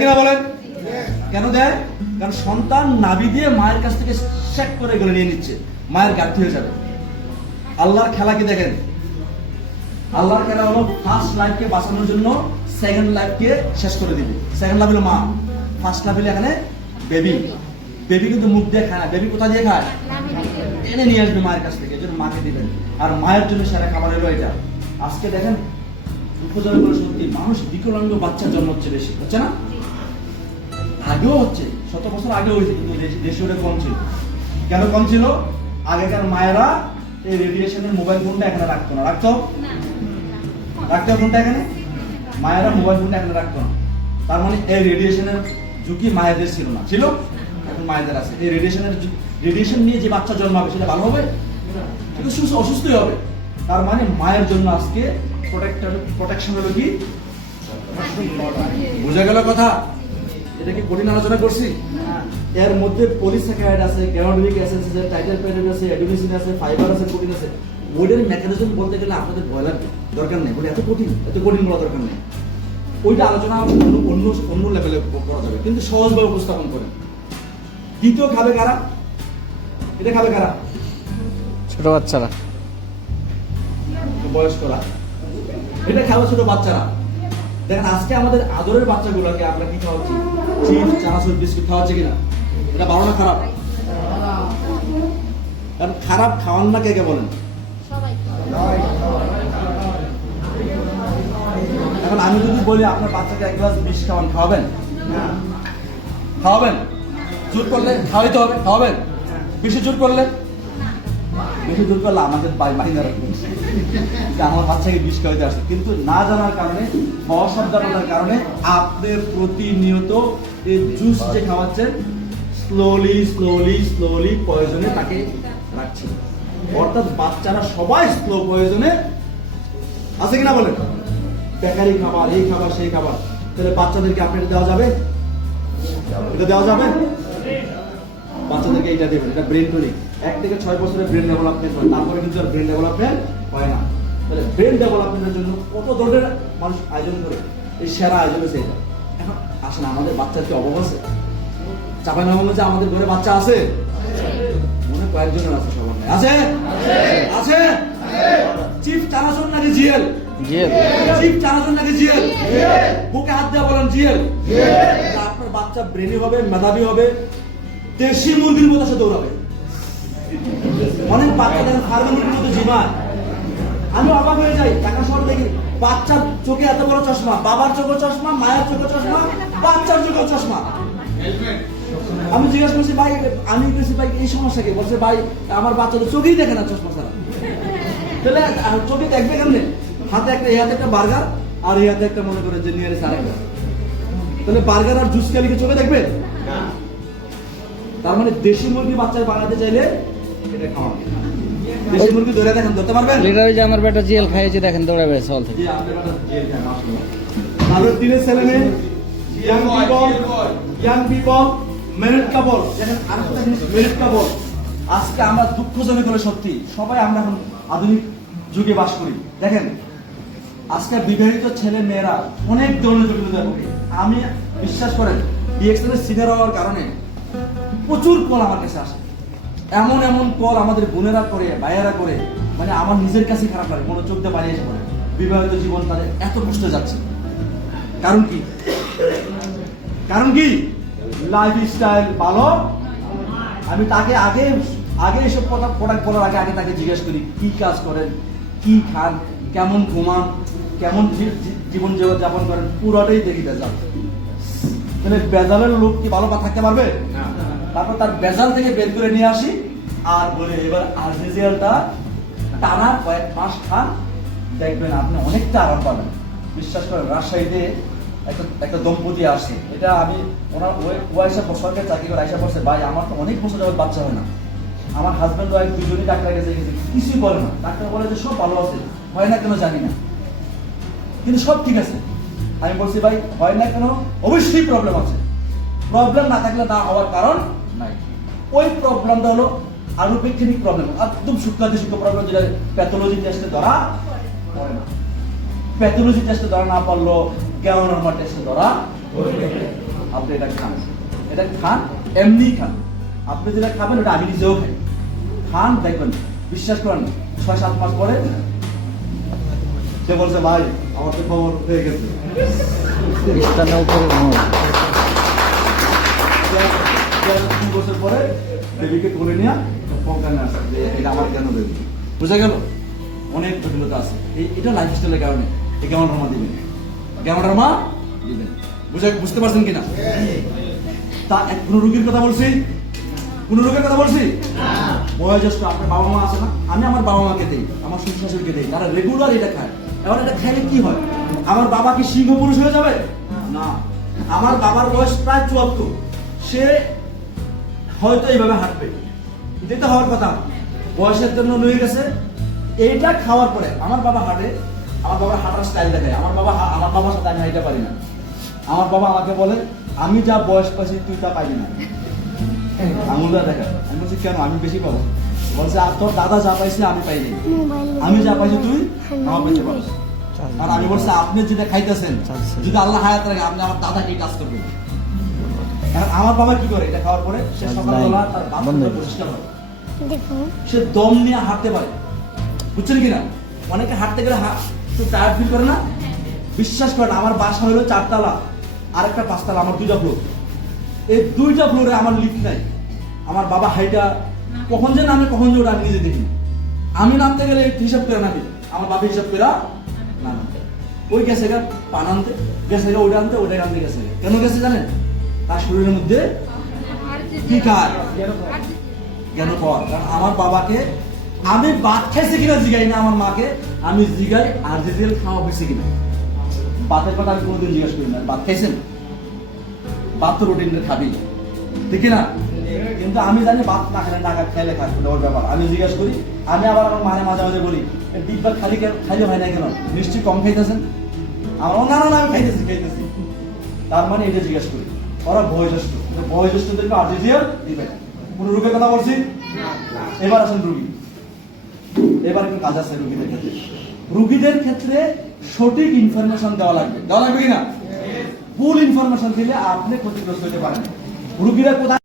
কিনা বলেন? কেন দেয়? কারণ সন্তান নাভি দিয়ে মায়ের কাছ থেকে শেক করে এগুলো নিয়ে নিচ্ছে, মায়ের গাঁথি হয়ে যাবে। আল্লাহর খেলা কি দেখেন? আল্লাহর খেলা হলো ফার্স্ট লাইফকে বাঁচানোর জন্য সেকেন্ড লাইফকে শেষ করে দিবে। সেকেন্ড লাইফ হলো মা, ফার্স্ট লাইফ হলো এখানে বেবি। বেবি কিন্তু মুখ দিয়ে খায় না, বেবি কোথা দিয়ে খায়? এনে নিয়ে আসবে মায়ের কাছ থেকে, এই জন্য মাকে দিবেন। আর মায়ের জন্য সেরা খাবার হলো এটা। আজকে দেখেন দুঃখজনক করে সত্যি, মানুষ বিকলাঙ্গ বাচ্চা জন্ম হচ্ছে বেশি, হচ্ছে না? আগেও হচ্ছে, 100 বছর আগেও হয়েছে, কিন্তু দেশে ওটা কম ছিল। কেন কম ছিল? আগেকার মায়েরা এই রেডিয়েশনের মোবাইল ফোনটা এখানে রাখতো না। রাখতো ফোনটা এখানে? মায়েরা মোবাইল ফোনটা এখানে রাখতো না। তার মানে এই রেডিয়েশনের ঝুঁকি মায়েদের ছিল না, ছিল? এখন মায়েদের আছে। এই রেডিয়েশন নিয়ে যে বাচ্চা জন্মাবে সেটা ভালো হবে? কিন্তু অসুস্থই হবে। তার মানে মায়ের জন্য আজকে প্রোটেকশন হলো কি? বুঝা গেল কথা? এটা কি কঠিন আলোচনা করছি? এর মধ্যে পলিস্যাকারাইড আছে, গ্যানোডিক অ্যাসিড আছে, টাইটারপেনিন আছে, অ্যাডিনোসিন আছে, ফাইবার আছে, প্রোটিন আছে। ওইটার মেকানিজম বলতে গেলে আপনাদের ভয় লাগবে, দরকার নেই। বলে এত কঠিন বলা দরকার নেই। ওইটা আলোচনা অন্য লেভেলে করা যাবে, কিন্তু সহজভাবে উপস্থাপন করে। দ্বিতীয় খাবে কারা? এটা খাবে কারা? ছোট বাচ্চারা, বয়স্করা। এটা খাবে ছোট বাচ্চারা। দেখেন আজকে আমাদের আদরের বাচ্চাগুলোকে আমরা কি খাওয়াচ্ছি? চিপস, চানাচুর, বিস্কুট খাওয়াচ্ছি কিনা? এটা ভালো না খারাপ? কারণ খারাপ খাওয়ান না কে কে বলেন? এখন আমি যদি বলি আপনার বাচ্চাকে এক গ্লাস বিষ খাওয়ান, খাওয়াবেন? খাওয়াবেন? জোর করলে খাওয়াইতে হবে, খাওয়াবেন? বেশি জোর করলে আমাদের বাইরে রাখবেন যে আমার বাচ্চাকে বিষ খাওয়াইতে আসছে। কিন্তু না জানার কারণে, অসাবধানতার কারণে আপনি প্রতিনিয়ত এই জুস যে খাওয়াচ্ছেন, স্লোলি পয়জনে তাকে রাখছেন। অর্থাৎ বাচ্চারা সবাই স্লো পয়জনে আছে কিনা বলেন? বেকারি খাবার, এই খাবার, সেই খাবার। তাহলে বাচ্চাদেরকে আপনি দেওয়া যাবে? এটা দেওয়া যাবে? বাচ্চাদেরকে এটা দেবেন, এটা ব্রেন টনিক। 1 থেকে 6 বছরের ব্রেন ডেভেলপমেন্ট হয়, তারপরে কিন্তু আর ব্রেন ডেভেলপমেন্ট হয় না। তাহলে ব্রেন ডেভেলপমেন্টের জন্য কত ধরনের মানুষ আয়োজন করে, এই সেরা আয়োজন হচ্ছে এটা। এখন আসলে আমাদের বাচ্চার কি অভাব আছে? চাপাই না বললো যে আমাদের ঘরে বাচ্চা আছে, মনে কয়েকজনের আছে, সবার নেই। আছে? আছে? চিফ চানাচুর নাকি জিএল? চিফ চানাচুর নাকি জিএল? বুকে হাত দেওয়া বলেন জিএল। আপনার বাচ্চা ব্রেনি হবে, মেধাবী হবে, দেশি মুরগির মতো সে দৌড়াবে। অনেক বাচ্চা দেখেন ফার্মের মুরগির মতো জিমায়। আমি অবাক হয়ে যাই, ঢাকা শহর দেখি বাচ্চার চোখে এত বড় চশমা, বাবার চোখে চশমা, মায়ের চোখে চশমা, বাচ্চার চোখে চশমা। আমি জিজ্ঞাসা করছি ভাই, এই সমস্যা কি? বলছে ভাই আমার বাচ্চা তো চোখেই দেখে না চশমা ছাড়া। তাহলে চোখে দেখবে কেমনে? হাতে একটা বার্গার, আর এই হাতে একটা মনে করে যে নিয়ে এসে আরেকটা। তাহলে বার্গার আর জুস খেলে কি চোখে দেখবে? তার মানে দেশি মুরগি বাচ্চায় বানাতে চাইলে এটা খাওয়ান। দেশি মুরগি ধরে দেখেন, ধরতে পারবেন? লিটারালি যে আমার বেটা জিএল খাইছে দেখেন, দৌড়ে বেড়েছে হল থেকে। জি, আপনার বেটা জিএল খায়, মাশাআল্লাহ। ভালো দিনের ছেলে মেয়ে, ইয়াং পিপল, মেরিট কাপল। দেখেন আরেকটা জিনিস, মেরিট কাপল। আজকে আমরা দুঃখজনক হলে সত্যি, সবাই আমরা এখন আধুনিক যুগে বাস করি। দেখেন আজকে বিবাহিত ছেলে মেয়েরা অনেক ধরনের জটিলতা ভোগে। আমি বিশ্বাস করেন ডিএক্সএলের সিনিয়র হওয়ার কারণে প্রচুর কল আমার কাছে আসে। এমন কল আমাদের বোনেরা করে, ভাইয়েরা করে, মানে আমার নিজের কাছে খারাপ লাগে, মনে চোখ দিয়ে পানি এসে পড়ে। বিবাহিত জীবন তাদের এত কষ্ট যাচ্ছে, কারণ কি? লাইফ স্টাইল ভালো। আমি তাকে আগে এসব প্রোডাক্ট বলার আগে তাকে জিজ্ঞেস করি কি কাজ করেন, কি খান, কেমন ঘুমান, কেমন জীবন যাপন করেন, পুরোটাই দেখি বেজাল। তাহলে বেজালের লোক কি ভালো থাকতে পারবে? তারপর তার বেজাল থেকে বের করে নিয়ে আসি আর বলে এবার আরজিজিএলটা টানা কয়েক মাস খান, দেখবেন আপনি অনেকটা আরাম পাবেন। বিশ্বাস করেন রাজশাহীতে একটা দম্পতি আসছে, এটা আমি ওনার ওয়াইসা সরকারি চাকরি করে আইসা পড়ছে, ভাই আমার তো অনেক বছর যাবত বাচ্চা হয় না, আমার হাজব্যান্ড ওয়াইফ দুজনই ডাক্তার কাছে গেছে, কিছুই বলে না। ডাক্তার বলে যে সব ভালো আছে, হয় না কেন জানি না, কিন্তু সব ঠিক আছে। আমি বলছি ভাই হয় না কেন, অবশ্যই প্রবলেম আছে। প্রবলেম না থাকলে না হওয়ার কারণ নাই। ওই প্রবলেমটা হলো আনুপেক্ষিক প্রবলেম, একদম সূক্ষ্ম প্রবলেম, যেটা প্যাথোলজি টেস্টে ধরা পড়ে না। প্যাথোলজি টেস্টে ধরা না পারলো গ্যানোনর্মা টেস্টে ধরা আপনি এটা খান, এটা খান, এমনি খান। আপনি যেটা খাবেন ওটা আমি নিজেও খাই। খান, দেখবেন, বিশ্বাস করেন 6-7 মাস পরে সে বলছে ভাই আমার তো খবর হয়ে গেছে। স্থানের উপরে ঘুমাবো। 3 বছর পরে বেবিকে কোলে নিয়ে পঙ্কানে আসে যে এটা আমার কেন বেবি, বুঝা গেল? অনেক জটিলতা আছে এটা লাইফস্টাইলের কারণে। এই গ্যামাটার মা দিবেন, গ্যামাটার মা দিবেন, বুঝতে পারছেন কিনা? তা কোন রোগীর কথা বলছি? কোন রোগের কথা বলছি? বয়োজ্যেষ্ঠ আপনার বাবা মা আছে না, আমি আমার বাবা মাকে দিই, আমার শ্বশুর শাশুড়িকে দিই, তারা রেগুলার এটা খায়। এবার এটা খাইলে কি হয়? আমার বাবা কি সিংহ পুরুষ হয়ে যাবে? না। আমার বাবার বয়স প্রায় 74, সে হয়তো এইভাবে হাঁটবে, যেটা হওয়ার কথা, বয়সের জন্য রয়ে গেছে। এইটা খাওয়ার পরে আমার বাবা হাঁটে, আমার বাবার হাঁটার স্টাইল দেখায়। আমার বাবার সাথে আমি হাঁটতে পারি না। আমার বাবা আমাকে বলে আমি যা বয়স পাইছি তুই তা পাইবি না, আঙুলটা দেখা। আমি বলছি কেন, আমি বেশি পাবো? বলছে আর তোর দাদা যা পাইছে আমি পাইনি, আমি যা পাইছি তুই আমার বেশি পাবো। আর আমি বলছি আপনি যেটা খাইতেছেন যদি আল্লাহ হায়াত রাখে আপনি আমার দাদাকে টাচ করবেন। এখন আমার বাবা কি করে এটা খাওয়ার পরে? সে সকালবেলা তার বাথরুমটা পরিষ্কার হয়, সে দম নিয়ে হাঁটতে পারে, বুঝছেন কিনা? অনেকে হাঁটতে গেলে একটু টায়ার্ড ফিল করে না? বিশ্বাস করেন আমার বাসা হলো 4 তলা আর একটা 5 তলা, আমার 2টা ফ্লোর। এই 2টা ফ্লোরে আমার লিফট নাই। আমার বাবা হাইটা কখন যে নামে কখন যে ওটা আমি নিজে দেখি। আমি নামতে গেলে হিসাব করে নামি, আমার বাবা হিসাব করে না নামতে। ওই গেছে গা পান আনতে, গেছে গা ওইটা আনতে, ওইটাই আনতে গেছে। কেন গেছে জানেন? তার শরীরের মধ্যে কি খায়? কেন পর? কারণ আমার বাবাকে আমি ভাত খাইছি কিনা জিগাই না, আমার মাকে আমি জিগাই আরজিএল খাওয়া হয়েছে কিনা। ভাতের কথা আমি কোনোদিন জিজ্ঞাসা করি না, ভাত খাইছেন? ভাত তো রুটিনটা খাবি, ঠিক না? কিন্তু আমি জানি ভাত না খেলে না খাইলে খাই, ওর ব্যাপার। আমি জিজ্ঞাসা করি, আমি আবার আমার মাঝে মাঝে বলি ডিব্বা খাইলে হয় না কেন, নিশ্চয়ই কম খাইতেছেন? আমার না না আমি খাইতেছি। তার মানে এটা জিজ্ঞাসা করি। ওরা বয়োজ্যেষ্ঠ, বয়োজ্যেষ্ঠদেরকে আরজিএল দিবে। কোন রোগের কথা বলছি? এবার আসেন রুগী। এবার একটু কাজ আছে রুগীদের ক্ষেত্রে। রুগীদের ক্ষেত্রে সঠিক ইনফরমেশন দেওয়া লাগবে কিনা? ভুল ইনফরমেশন দিলে আপনি ক্ষতিগ্রস্ত হতে পারেন। রুগীরা কোথায়